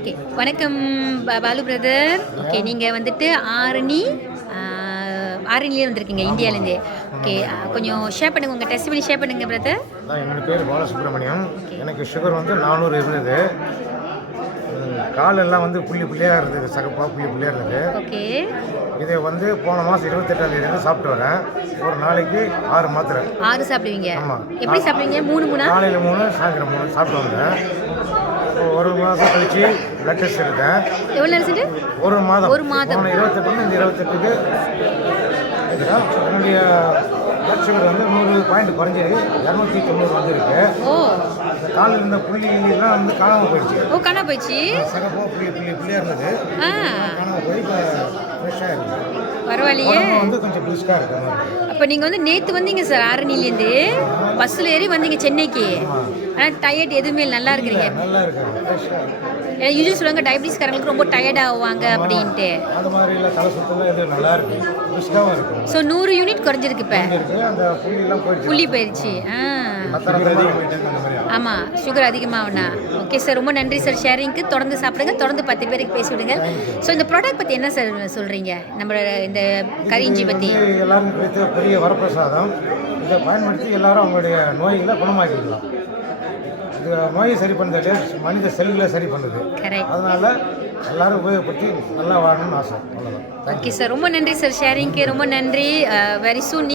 Okay வணக்கம் Balu brother. Okay நீங்கள் வந்துட்டு ஆரணிலே வந்திருக்கீங்க இந்தியாவிலேருந்து. ஓகே கொஞ்சம் ஷேர் பண்ணுங்கள், உங்கள் டெஸ்ட் பண்ணி ஷேர் பண்ணுங்கள் பிரதர். என்னோடய பேர் பாலசுப்ரமணியம். எனக்கு சுகர் வந்து 400 இருந்தது. காலெல்லாம் வந்து புள்ளியாக இருந்தது, சகப்பாக புள்ளியாக இருந்தது. ஓகே, இதை வந்து போன மாதம் 28ஆம் தேதி சாப்பிட்டு வரேன். ஒரு நாளைக்கு 6 மாத்திரை. 6 சாப்பிடுவீங்க? ஆமாம். எப்படி சாப்பிடுவீங்க? 3 காலையில் 3 சாயந்தரம் 3 சாப்பிட்டு வந்தேன். ஒரு மாதம் கழிச்சு பிளட் டெஸ்ட் எடுத்தேன். எவ்வளோ நேரம்? ஒரு மாதம். 28 இந்த 28க்கு என்னுடைய பிளட் சுகர் வந்து 100 பாயிண்ட் குறைஞ்சிருக்கு, 290 வந்திருக்கு. ஓ, காலில் இருந்த புள்ளிலாம் வந்து காணாமல் போயிடுச்சு. ஓ, காணாம போயிடுச்சு. சகப்போ புள்ளியாக இருந்தது, காணாமல் போய் இப்போ ஃப்ரெஷ்ஷாக இருக்குது. பரவாயில்லையே, வந்து கொஞ்சம் பிரிஸ்காக இருக்கு. அப்போ நீங்கள் வந்து நேற்று வந்தீங்க சார், ஆரணிலேருந்து பஸ்ஸில் ஏறி வந்தீங்க சென்னைக்கு. ஆனால் டயர்ட் எதுவுமே நல்லா இருக்கிறீங்க. நல்லா இருக்கு, ஃப்ரெஷ்ஷாக. ஏன்னா யூஸ்வலி சொல்லுவாங்க டயபிட்டிஸ்காரங்களுக்கு ரொம்ப டயர்ட் ஆகுவாங்க அப்படின்ட்டு. அது மாதிரி இல்லை, தலை சுத்தலாம் எதுவும் நல்லா இருக்கு, பிரிஸ்காகவும் இருக்கு. ஸோ 100 யூனிட் குறைஞ்சிருக்கு இப்போ. அந்த புள்ளிலாம் போயிடுச்சு. புள்ளி போயிடுச்சு. ஆமாம், சுகர் அதிகமாகனா. ஓகே சார், ரொம்ப நன்றி சார் ஷேரிங்க்கு. தொடர்ந்து சாப்பிடுங்க, தொடர்ந்து 10 பேருக்கு பேசி விடுங்க. ஸோ இந்த ப்ராடக்ட் பற்றி என்ன சார் சொல்கிறீங்க, நம்மளோட இந்த கரிஞ்சி பற்றி? எல்லாரும் கிடைத்த பெரிய வரப்பிரசாதம். இதை பயன்படுத்தி எல்லாரும் அவங்களுடைய நோய்களை குணமாக்கிக்கலாம். இது நோயை சரி பண்ணுறது, மனித செல்களை சரி பண்ணுது. அதனால எல்லாரும் உபயோகப்படுத்தி நல்லா வாழணும்னு ஆசை. அவ்வளோதான். ஓகே சார், ரொம்ப நன்றி சார் ஷேரிங்க்கு. ரொம்ப நன்றி. Very soon